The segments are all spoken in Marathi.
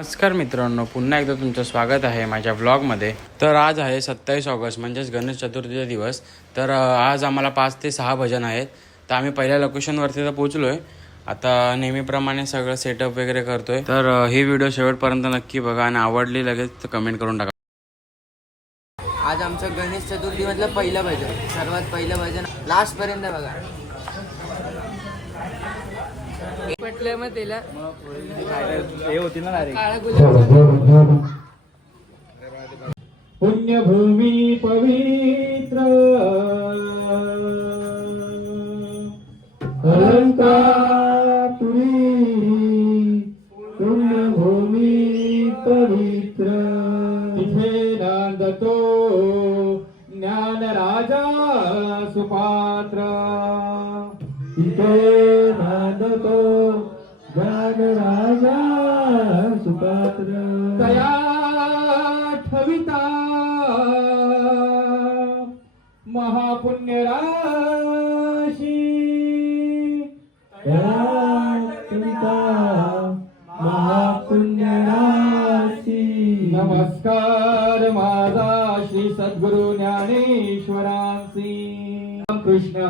नमस्कार मित्रांनो पुन्हा एकदा तुमचं स्वागत आहे माझ्या व्लॉगमध्ये तर आज आहे सत्तावीस ऑगस्ट म्हणजेच गणेश चतुर्थीचा दिवस. तर आज आम्हाला पाच ते सहा भजन आहेत. तर आम्ही पहिल्या लोकेशनवरती तर पोचलो आहे आता नेहमीप्रमाणे सगळं सेटअप वगैरे करतोय. तर ही व्हिडिओ शेवटपर्यंत नक्की बघा आणि आवडली लगेच कमेंट करून टाका. आज आमचं गणेश चतुर्थी मधलं पहिलं भजन सर्वात पहिलं भजन लास्ट पर्यंत बघा. मग काळा गुलाब पुण्यभूमी पवित्र. अलंकापुरी पुण्यभूमी पवित्र. तिथे नांदतो ज्ञान राजा सुपात्र. तिथे पुण्यराशी। नमस्कार माझा श्री सद्गुरु ज्ञानेश्वरांसी कृष्ण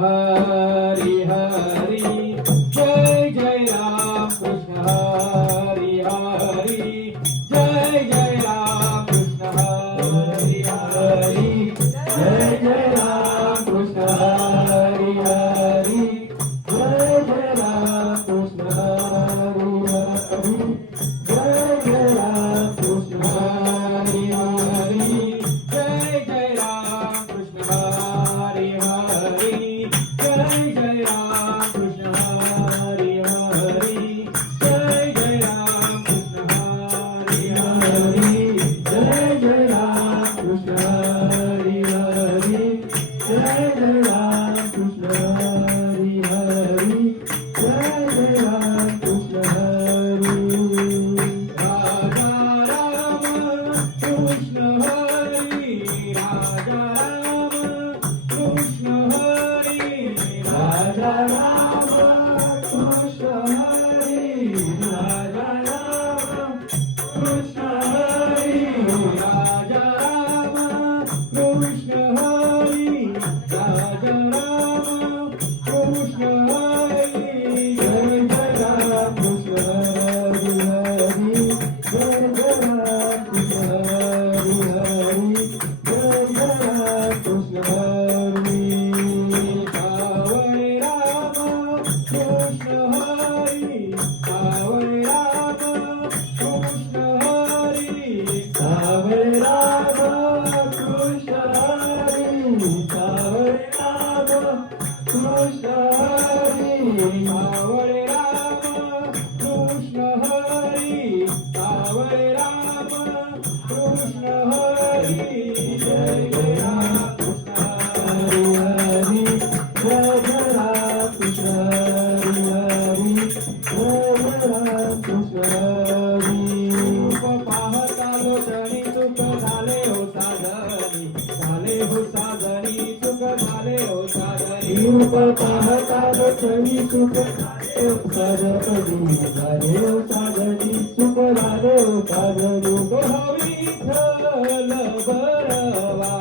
देवता घरी सुख देवता घरी गोहावी विठ्ठल बरवा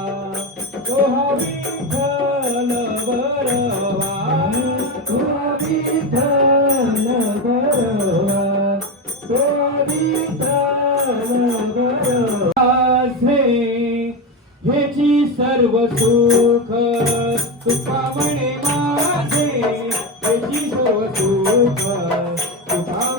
गोहावी विठ्ठल बरवा गोहावी विठ्ठल बरवा। गोहावी विठ्ठल बरवा सर्व सुख तुपा म्हणे माझे हेची सर्व सुख तुपा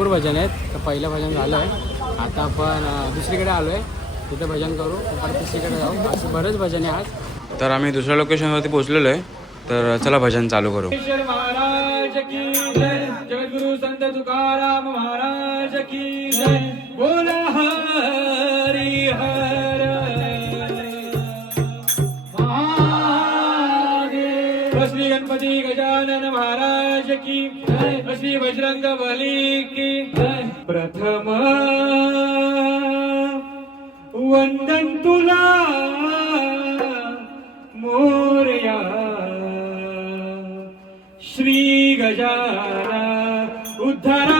भरपूर भजन आहेत. तर पहिलं भजन झालं आहे. आता आपण दुसरीकडे आलो आहे तिथे भजन करू. परत तिसरीकडे जाऊ. असं बरेच भजन आहे आज तर आम्ही दुसऱ्या लोकेशनवरती पोहोचलेलो आहे. तर चला भजन चालू करू. महाराज की जय. जगद्गुरु संत तुकाराम महाराज की जय. बोला हरी हर. महादेव. श्री गणपती गजानन महाराज की अशी श्री बजरंग बली की प्रथम वंदन तुला मोरया. Shri गजाना उद्धारा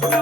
Thank you.